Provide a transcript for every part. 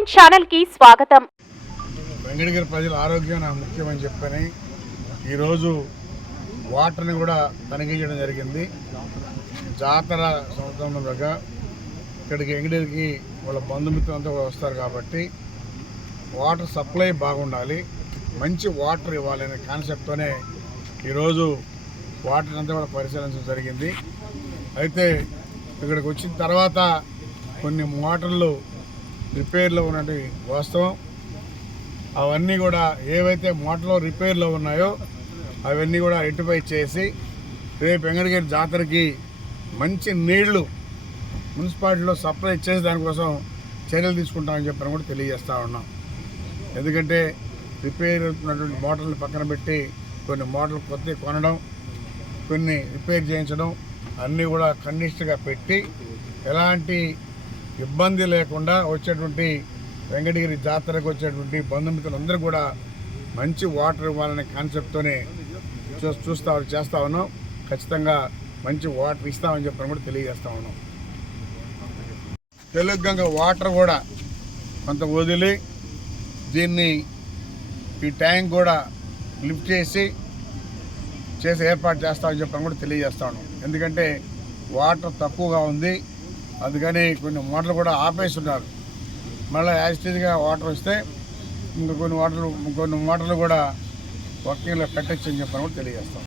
Nine ఛానల్కి స్వాగతం వెంకటగిరి ప్రజల ఆరోగ్యం నాకు ముఖ్యమని చెప్పని ఈరోజు వాటర్ని కూడా తనిఖీ చేయడం జరిగింది. జాతర సంవత్సరంలో ఇక్కడికి వెంకటగిరికి వాళ్ళ బంధుమిత్రులంతా కూడా వస్తారు కాబట్టి వాటర్ సప్లై బాగుండాలి. మంచి వాటర్ ఇవ్వాలనే కాన్సెప్ట్తోనే ఈరోజు వాటర్ అంతా కూడా పరిశీలించడం జరిగింది. అయితే ఇక్కడికి వచ్చిన తర్వాత కొన్ని మోటార్లు రిపేర్లో ఉన్నది వాస్తవం. అవన్నీ కూడా ఏవైతే మోటార్లో రిపేర్లో ఉన్నాయో అవన్నీ కూడా ఐడెంటిఫై చేసి రేపు వెంకటగిరి జాతరకి మంచి నీళ్ళు మున్సిపాలిటీలో సప్లై చేసి దానికోసం చర్యలు తీసుకుంటామని చెప్పని కూడా తెలియజేస్తూ ఉన్నాం. ఎందుకంటే రిపేర్ ఉన్నటువంటి మోటార్లు పక్కన పెట్టి కొన్ని మోటార్లు కొత్త కొనడం కొన్ని రిపేర్ చేయించడం అన్నీ కూడా కండిషన్గా పెట్టి ఎలాంటి ఇబ్బంది లేకుండా వచ్చేటువంటి వెంకటగిరి జాతరకు వచ్చేటువంటి బంధుమిత్రులందరూ కూడా మంచి వాటర్ ఇవ్వాలనే కాన్సెప్ట్తోనే చూ చూస్తా చేస్తా ఉన్నాం. ఖచ్చితంగా మంచి వాటర్ ఇస్తామని చెప్పని కూడా తెలియజేస్తా ఉన్నాం. తెలుగు గంగ వాటర్ కూడా కొంత వదిలి దీన్ని ఈ ట్యాంక్ కూడా లిఫ్ట్ చేసి చేసి ఏర్పాటు చేస్తామని చెప్పని కూడా తెలియజేస్తా ఉన్నాం. ఎందుకంటే వాటర్ తక్కువగా ఉంది. అందుకని కొన్ని మోటార్లు కూడా ఆపేస్తున్నారు. మళ్ళీ యాజిటీజ్గా వాటర్ వస్తే ఇంకా కొన్ని వాటర్లు కొన్ని మోటార్లు కూడా వర్కింగ్లో పెట్టచ్చు అని చెప్పని కూడా తెలియజేస్తాం.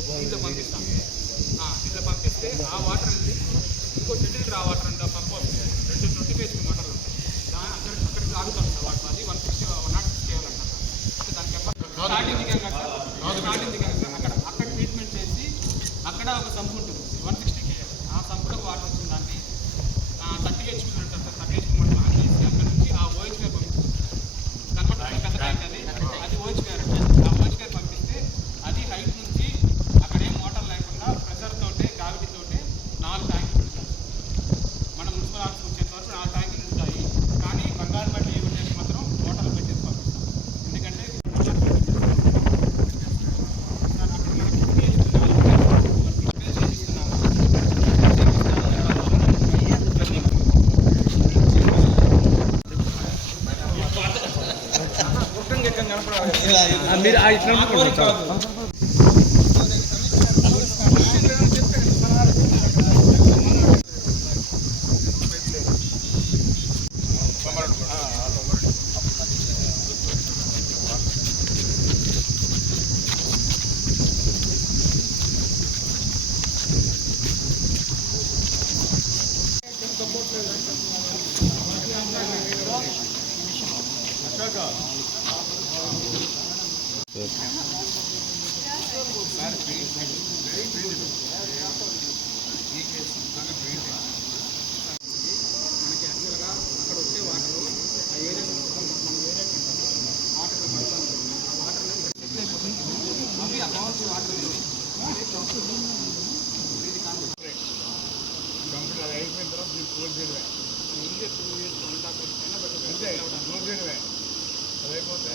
పంపిస్తాం. ఇట్లా పంపిస్తే ఆ వాటర్ వెళ్ళి ఇంకో సెటిల్ ఆ వాటర్ అంటే మీరు ఆ ఇట్లా Shaka. మనకి యాక్చువల్గా అక్కడ వచ్చే వాటర్ ఆ ఏరియా మన ఏరియాకి వాటర్ పడతాం ఆ వాటర్ అవి ఆ కావచ్చు వాటర్ కంప్లీట్ అది అయిపోయిన తర్వాత దీన్ని క్లోజ్ చేయడమే ఇల్లు టూ ఇయర్స్ వన్ టాక్ అయినా అంతే క్లోజ్ చేయడమే అది అయిపోతే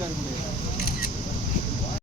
జరిగినాయి